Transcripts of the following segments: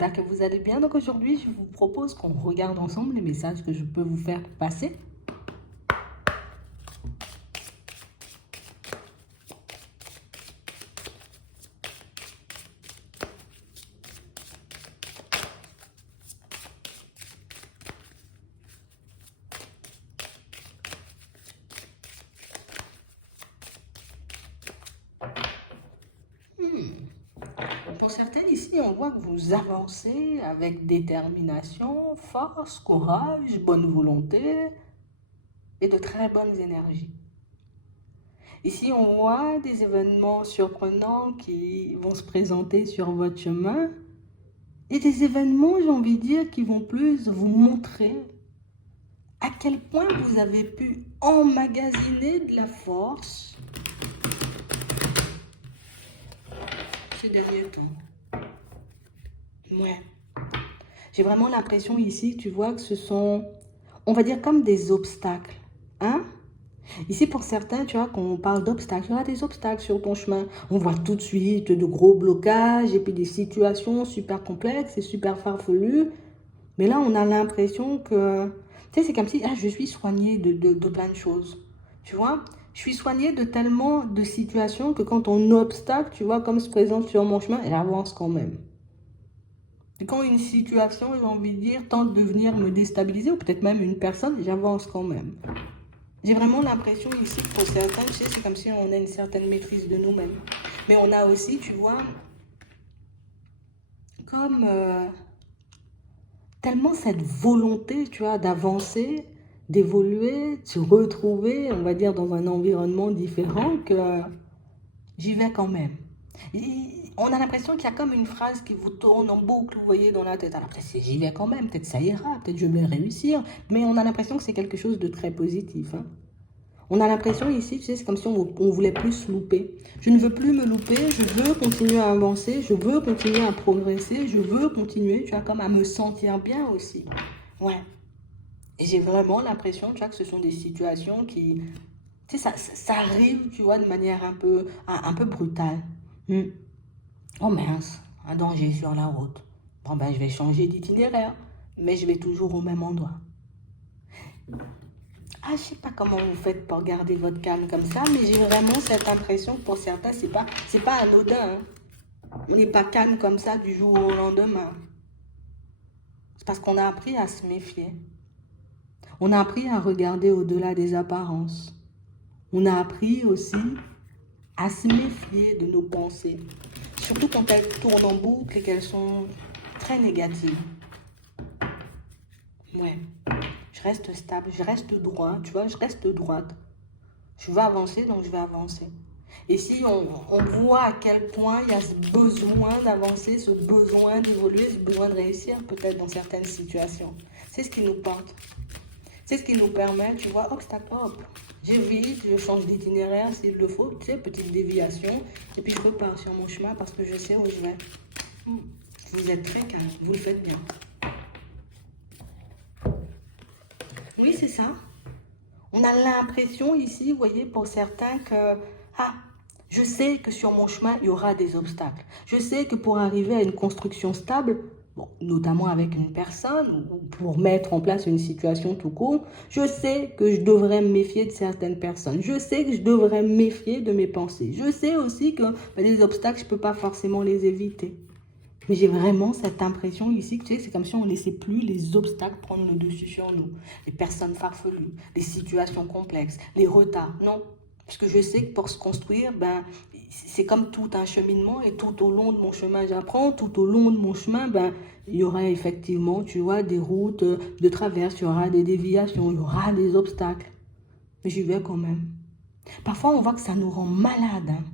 j'espère que vous allez bien. Donc aujourd'hui, je vous propose qu'on regarde ensemble les messages que je peux vous faire passer. Pour certaines ici, on voit que vous avancez avec détermination, force, courage, bonne volonté et de très bonnes énergies. Ici, on voit des événements surprenants qui vont se présenter sur votre chemin et des événements, j'ai envie de dire, qui vont plus vous montrer à quel point vous avez pu emmagasiner de la force ces derniers temps. Ouais. J'ai vraiment l'impression ici, tu vois, que ce sont, on va dire, comme des obstacles. Hein? Ici, pour certains, tu vois, quand on parle d'obstacles, il y aura des obstacles sur ton chemin. On voit tout de suite de gros blocages et puis des situations super complexes et super farfelues. Mais là, on a l'impression que, tu sais, c'est comme si je suis soignée de plein de choses. Tu vois, je suis soignée de tellement de situations que quand ton obstacle, tu vois, comme se présente sur mon chemin, elle avance quand même. Et quand une situation, j'ai envie de dire, tente de venir me déstabiliser, ou peut-être même une personne, j'avance quand même. J'ai vraiment l'impression ici que pour certains, tu sais, c'est comme si on a une certaine maîtrise de nous-mêmes. Mais on a aussi, tu vois, comme tellement cette volonté, tu vois, d'avancer, d'évoluer, de se retrouver, on va dire, dans un environnement différent que j'y vais quand même. Et on a l'impression qu'il y a comme une phrase qui vous tourne en boucle, vous voyez, dans la tête. Alors peut-être j'y vais quand même, peut-être ça ira, peut-être je vais réussir. Mais on a l'impression que c'est quelque chose de très positif. Hein. On a l'impression ici, tu sais, c'est comme si on voulait plus se louper. Je ne veux plus me louper, je veux continuer à avancer, je veux continuer à progresser, je veux continuer, tu vois, comme à me sentir bien aussi. Ouais. Et j'ai vraiment l'impression, tu vois, que ce sont des situations qui, tu sais, ça arrive, tu vois, de manière un peu brutale. Hmm. Oh mince, un danger sur la route. Bon ben, je vais changer d'itinéraire, mais je vais toujours au même endroit. Je sais pas comment vous faites pour garder votre calme comme ça, mais j'ai vraiment cette impression que pour certains, c'est pas anodin. Hein. On n'est pas calme comme ça du jour au lendemain. C'est parce qu'on a appris à se méfier. On a appris à regarder au-delà des apparences. On a appris aussi à se méfier de nos pensées. Surtout quand elles tournent en boucle et qu'elles sont très négatives. Ouais. Je reste stable, je reste droit, tu vois, je reste droite. Je veux avancer, donc je vais avancer. Et si on voit à quel point il y a ce besoin d'avancer, ce besoin d'évoluer, ce besoin de réussir, peut-être dans certaines situations, c'est ce qui nous porte. C'est ce qui nous permet, tu vois, obstacle, hop, j'évite, je change d'itinéraire s'il le faut, tu sais, petite déviation, et puis je repars sur mon chemin parce que je sais où je vais. Vous êtes très calme, vous le faites bien. Oui, c'est ça. On a l'impression ici, vous voyez, pour certains que, je sais que sur mon chemin, il y aura des obstacles. Je sais que pour arriver à une construction stable, bon, notamment avec une personne ou pour mettre en place une situation tout court, je sais que je devrais me méfier de certaines personnes. Je sais que je devrais me méfier de mes pensées. Je sais aussi que les obstacles, je ne peux pas forcément les éviter. Mais j'ai vraiment cette impression ici que tu sais, c'est comme si on ne laissait plus les obstacles prendre le dessus sur nous. Les personnes farfelues, les situations complexes, les retards. Non. Parce que je sais que pour se construire, c'est comme tout un cheminement et tout au long de mon chemin, j'apprends. Tout au long de mon chemin, il y aura effectivement, tu vois, des routes de traverse, il y aura des déviations, il y aura des obstacles. Mais j'y vais quand même. Parfois, on voit que ça nous rend malades. Hein.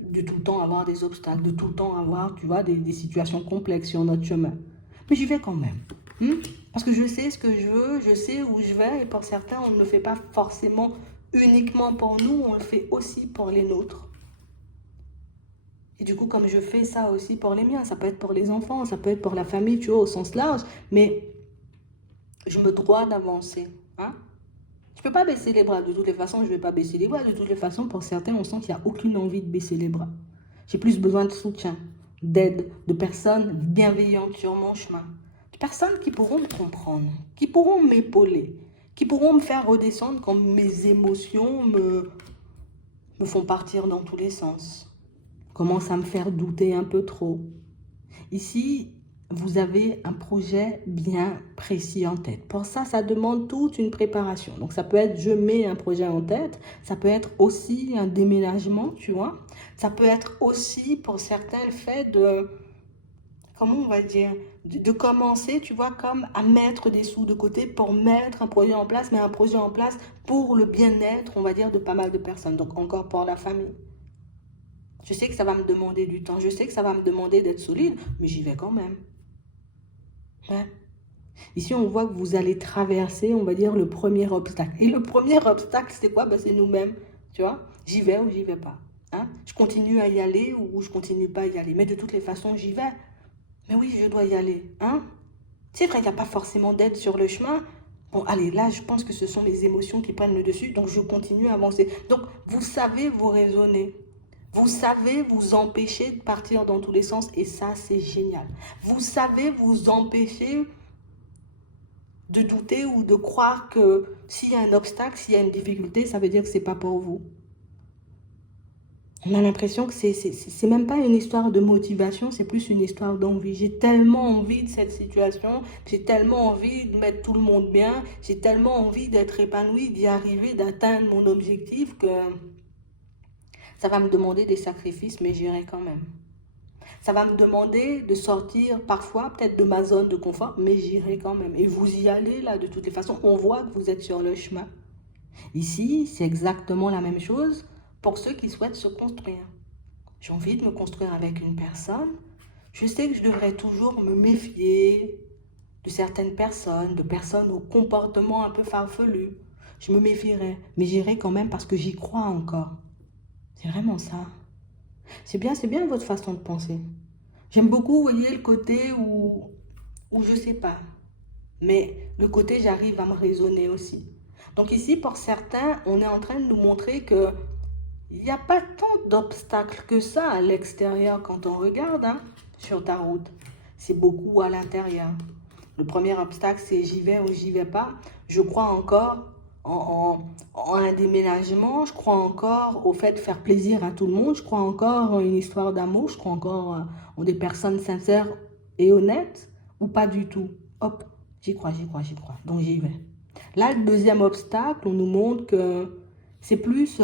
De tout le temps avoir des obstacles, de tout le temps avoir, tu vois, des situations complexes sur notre chemin. Mais j'y vais quand même. Parce que je sais ce que je veux, je sais où je vais, et pour certains, on ne le fait pas forcément uniquement pour nous, on le fait aussi pour les nôtres. Et du coup, comme je fais ça aussi pour les miens, ça peut être pour les enfants, ça peut être pour la famille, tu vois, au sens large, mais je me dois d'avancer. Hein? Je ne peux pas baisser les bras. De toutes les façons, je ne vais pas baisser les bras. De toutes les façons, pour certains, on sent qu'il n'y a aucune envie de baisser les bras. J'ai plus besoin de soutien. d'aide, de personnes bienveillantes sur mon chemin. De personnes qui pourront me comprendre, qui pourront m'épauler, qui pourront me faire redescendre quand mes émotions me font partir dans tous les sens. Commencent à me faire douter un peu trop. Ici, vous avez un projet bien précis en tête. Pour ça, ça demande toute une préparation. Donc, ça peut être, je mets un projet en tête. Ça peut être aussi un déménagement, tu vois. Ça peut être aussi, pour certains, le fait de, comment on va dire, de commencer, tu vois, comme à mettre des sous de côté pour mettre un projet en place, mais un projet en place pour le bien-être, on va dire, de pas mal de personnes. Donc, encore pour la famille. Je sais que ça va me demander du temps. Je sais que ça va me demander d'être solide, mais j'y vais quand même. Ouais. Ici, on voit que vous allez traverser, on va dire, le premier obstacle. Et le premier obstacle, c'est quoi? Ben, c'est nous-mêmes, tu vois. J'y vais ou j'y vais pas. Hein? Je continue à y aller ou je continue pas à y aller. Mais de toutes les façons, j'y vais. Mais oui, je dois y aller. Hein? C'est vrai, il n'y a pas forcément d'aide sur le chemin. Bon, allez, là, je pense que ce sont mes émotions qui prennent le dessus, donc je continue à avancer. Donc, vous savez vous raisonner. Vous savez vous empêcher de partir dans tous les sens et ça, c'est génial. Vous savez vous empêcher de douter ou de croire que s'il y a un obstacle, s'il y a une difficulté, ça veut dire que ce n'est pas pour vous. On a l'impression que c'est même pas une histoire de motivation, c'est plus une histoire d'envie. J'ai tellement envie de cette situation, j'ai tellement envie de mettre tout le monde bien, j'ai tellement envie d'être épanoui, d'y arriver, d'atteindre mon objectif que ça va me demander des sacrifices, mais j'irai quand même. Ça va me demander de sortir parfois peut-être de ma zone de confort, mais j'irai quand même. Et vous y allez là de toutes les façons. On voit que vous êtes sur le chemin. Ici, c'est exactement la même chose pour ceux qui souhaitent se construire. J'ai envie de me construire avec une personne. Je sais que je devrais toujours me méfier de certaines personnes, de personnes au comportement un peu farfelu. Je me méfierai, mais j'irai quand même parce que j'y crois encore. C'est vraiment ça. C'est bien votre façon de penser. J'aime beaucoup, vous voyez, le côté où je sais pas. Mais le côté, j'arrive à me raisonner aussi. Donc ici, pour certains, on est en train de nous montrer que il n'y a pas tant d'obstacles que ça à l'extérieur quand on regarde hein, sur ta route. C'est beaucoup à l'intérieur. Le premier obstacle, c'est j'y vais ou j'y vais pas. Je crois encore en un déménagement. Je crois encore au fait de faire plaisir à tout le monde. Je crois encore en une histoire d'amour. Je crois encore en des personnes sincères et honnêtes ou pas du tout. Hop, j'y crois, j'y crois, j'y crois. Donc j'y vais. Là, le deuxième obstacle, on nous montre que c'est plus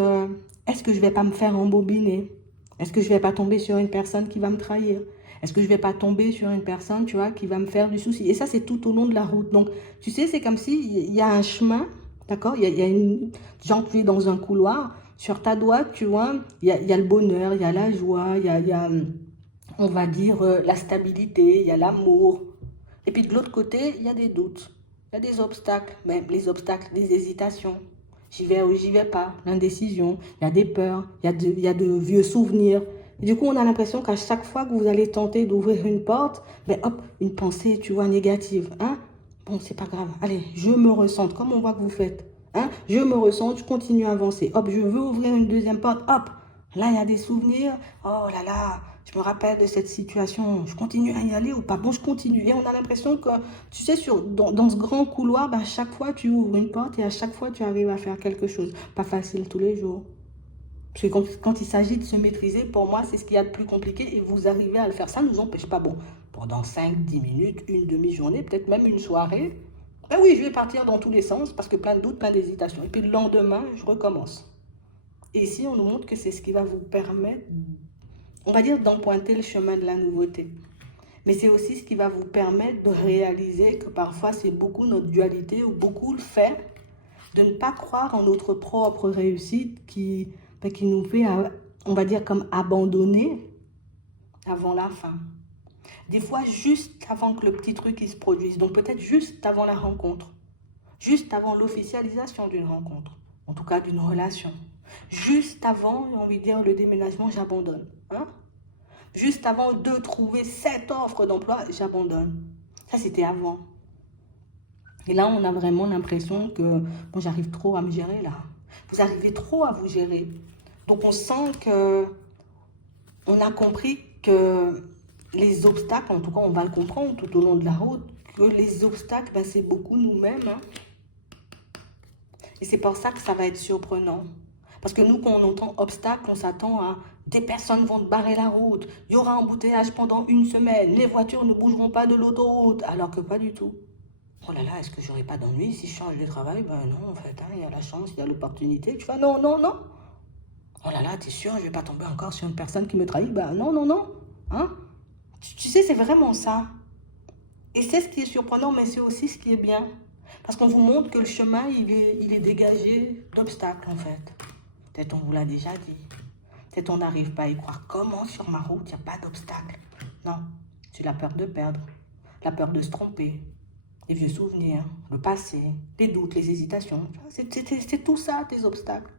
est-ce que je vais pas me faire embobiner? Est-ce que je vais pas tomber sur une personne qui va me trahir? Est-ce que je vais pas tomber sur une personne, tu vois, qui va me faire du souci? Et ça, c'est tout au long de la route. Donc, tu sais, c'est comme s'il y a un chemin, d'accord? Il y a une... Genre, tu es dans un couloir. Sur ta droite, tu vois, il y a le bonheur, il y a la joie, il y a on va dire, la stabilité, il y a l'amour. Et puis de l'autre côté, il y a des doutes, il y a des obstacles, même les obstacles, des hésitations. J'y vais ou j'y vais pas, l'indécision, il y a des peurs, il y a de vieux souvenirs. Et du coup, on a l'impression qu'à chaque fois que vous allez tenter d'ouvrir une porte, ben hop, une pensée, tu vois, négative. Hein? Bon, c'est pas grave. Allez, je me ressente, comme on voit que vous faites. Hein? Je me ressente, je continue à avancer. Hop, je veux ouvrir une deuxième porte. Hop, là, il y a des souvenirs. Oh là là, je me rappelle de cette situation. Je continue à y aller ou pas? Bon, je continue. Et on a l'impression que, tu sais, dans ce grand couloir, ben, à chaque fois, tu ouvres une porte et à chaque fois, tu arrives à faire quelque chose. Pas facile tous les jours. Parce que quand il s'agit de se maîtriser, pour moi, c'est ce qu'il y a de plus compliqué et vous arrivez à le faire. Ça ne nous empêche pas, bon, pendant 5, 10 minutes, une demi-journée, peut-être même une soirée. Ben oui, je vais partir dans tous les sens parce que plein de doutes, plein d'hésitations. Et puis le lendemain, je recommence. Et ici, on nous montre que c'est ce qui va vous permettre, on va dire, d'emprunter le chemin de la nouveauté. Mais c'est aussi ce qui va vous permettre de réaliser que parfois, c'est beaucoup notre dualité ou beaucoup le fait de ne pas croire en notre propre réussite qui nous fait, on va dire, comme abandonner avant la fin. Des fois, juste avant que le petit truc il se produise. Donc peut-être juste avant la rencontre. Juste avant l'officialisation d'une rencontre. En tout cas, d'une relation. Juste avant, j'ai envie de dire, le déménagement, j'abandonne. Hein? Juste avant de trouver cette offre d'emploi, j'abandonne. Ça, c'était avant. Et là, on a vraiment l'impression que bon, j'arrive trop à me gérer là. Vous arrivez trop à vous gérer. Donc, on sent que on a compris que les obstacles, en tout cas, on va le comprendre tout au long de la route, que les obstacles, ben, c'est beaucoup nous-mêmes. Hein. Et c'est pour ça que ça va être surprenant. Parce que nous, quand on entend obstacle, on s'attend à des personnes vont te barrer la route, il y aura embouteillage pendant une semaine, les voitures ne bougeront pas de l'autoroute, alors que pas du tout. Oh là là, est-ce que j'aurai pas d'ennui si je change de travail? Ben non, en fait, hein, il y a la chance, il y a l'opportunité. Tu vois, non, non, non. Oh là là, t'es sûr, je vais pas tomber encore sur une personne qui me trahit? Ben non, non, non. Hein? Tu sais, c'est vraiment ça. Et c'est ce qui est surprenant, mais c'est aussi ce qui est bien. Parce qu'on vous montre que le chemin, il est dégagé d'obstacles, en fait. Peut-être on vous l'a déjà dit. Peut-être on n'arrive pas à y croire. Comment sur ma route, il n'y a pas d'obstacle? Non, c'est la peur de perdre, la peur de se tromper, les vieux souvenirs, le passé, les doutes, les hésitations. C'est tout ça, tes obstacles.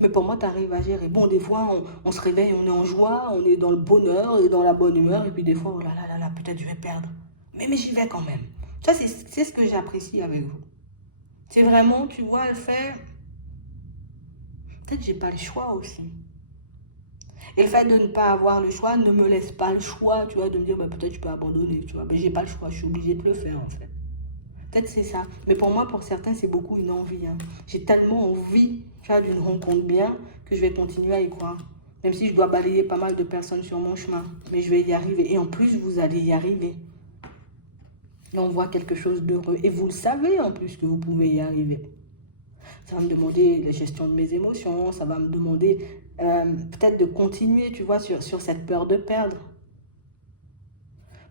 Mais pour moi, tu arrives à gérer. Bon, des fois, on se réveille, on est en joie, on est dans le bonheur et dans la bonne humeur. Et puis des fois, oh là là là là, peut-être je vais perdre. Mais j'y vais quand même. Ça, c'est ce que j'apprécie avec vous. C'est vraiment, tu vois, elle fait... Peut-être que j'ai pas le choix aussi. Et le fait de ne pas avoir le choix ne me laisse pas le choix, tu vois, de me dire, bah, peut-être je peux abandonner, tu vois. Mais j'ai pas le choix, je suis obligée de le faire, en fait. Peut-être c'est ça. Mais pour moi, pour certains, c'est beaucoup une envie. Hein. J'ai tellement envie, tu vois, d'une rencontre bien que je vais continuer à y croire. Même si je dois balayer pas mal de personnes sur mon chemin. Mais je vais y arriver. Et en plus, vous allez y arriver. Là, on voit quelque chose d'heureux. Et vous le savez, en plus, que vous pouvez y arriver. Ça va me demander la gestion de mes émotions. Ça va me demander peut-être de continuer, tu vois, sur cette peur de perdre.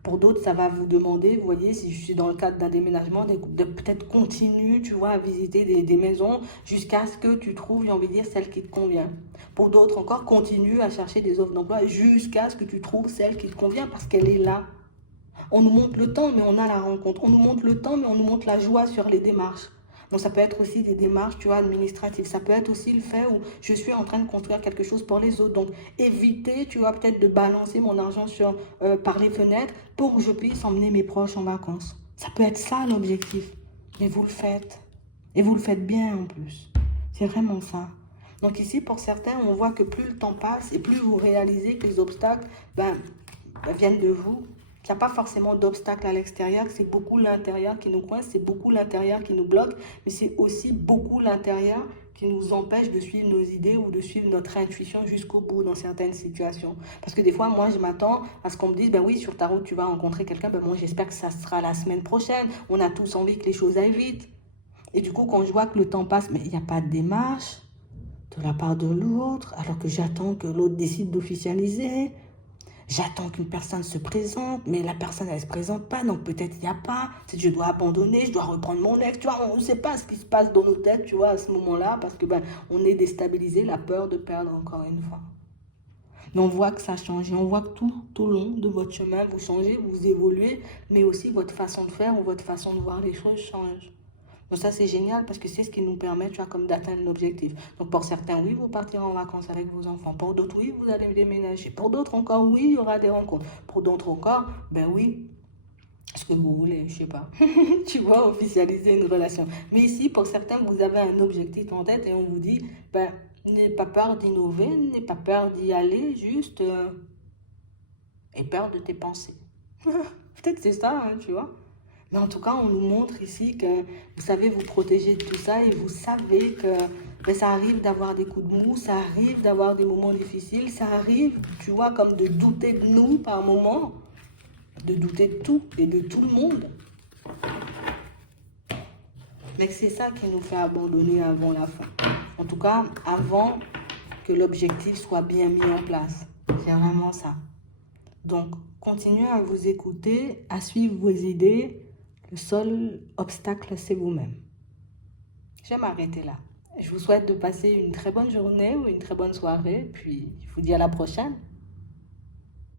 Pour d'autres, ça va vous demander, vous voyez, si je suis dans le cadre d'un déménagement, de peut-être continuer, tu vois, à visiter des maisons jusqu'à ce que tu trouves, j'ai envie de dire, celle qui te convient. Pour d'autres encore, continue à chercher des offres d'emploi jusqu'à ce que tu trouves celle qui te convient parce qu'elle est là. On nous montre le temps, mais on a la rencontre. On nous montre le temps, mais on nous montre la joie sur les démarches. Donc ça peut être aussi des démarches, tu vois, administratives. Ça peut être aussi le fait où je suis en train de construire quelque chose pour les autres. Donc éviter, tu vois, peut-être de balancer mon argent par les fenêtres pour que je puisse emmener mes proches en vacances. Ça peut être ça l'objectif. Mais vous le faites. Et vous le faites bien en plus. C'est vraiment ça. Donc ici, pour certains, on voit que plus le temps passe et plus vous réalisez que les obstacles viennent de vous. Il n'y a pas forcément d'obstacles à l'extérieur, c'est beaucoup l'intérieur qui nous coince, c'est beaucoup l'intérieur qui nous bloque, mais c'est aussi beaucoup l'intérieur qui nous empêche de suivre nos idées ou de suivre notre intuition jusqu'au bout dans certaines situations. Parce que des fois, moi, je m'attends à ce qu'on me dise, ben oui, sur ta route, tu vas rencontrer quelqu'un, ben moi, j'espère que ça sera la semaine prochaine. On a tous envie que les choses aillent vite. Et du coup, quand je vois que le temps passe, mais il n'y a pas de démarche de la part de l'autre, alors que j'attends que l'autre décide d'officialiser. J'attends qu'une personne se présente, mais la personne, elle ne se présente pas, donc peut-être il n'y a pas. Peut-être je dois abandonner, je dois reprendre mon ex, tu vois, on ne sait pas ce qui se passe dans nos têtes, tu vois, à ce moment-là, parce que on est déstabilisé, la peur de perdre encore une fois. Mais on voit que ça change, et on voit que tout au long de votre chemin, vous changez, vous évoluez, mais aussi votre façon de faire ou votre façon de voir les choses change. Donc ça, c'est génial parce que c'est ce qui nous permet, tu vois, comme d'atteindre l'objectif. Donc pour certains, oui, vous partirez en vacances avec vos enfants. Pour d'autres, oui, vous allez déménager. Pour d'autres encore, oui, il y aura des rencontres. Pour d'autres encore, ben oui, ce que vous voulez, je sais pas. Tu vois, officialiser une relation. Mais ici, pour certains, vous avez un objectif en tête et on vous dit, ben, n'aie pas peur d'innover, n'aie pas peur d'y aller, juste aie peur de tes pensées. Peut-être c'est ça, hein, tu vois. Mais en tout cas, on nous montre ici que vous savez vous protéger de tout ça et vous savez que ça arrive d'avoir des coups de mou, ça arrive d'avoir des moments difficiles, ça arrive, tu vois, comme de douter de nous par moments, de douter de tout et de tout le monde. Mais c'est ça qui nous fait abandonner avant la fin. En tout cas, avant que l'objectif soit bien mis en place. C'est vraiment ça. Donc, continuez à vous écouter, à suivre vos idées. Le seul obstacle, c'est vous-même. Je vais m'arrêter là. Je vous souhaite de passer une très bonne journée ou une très bonne soirée. Puis, je vous dis à la prochaine.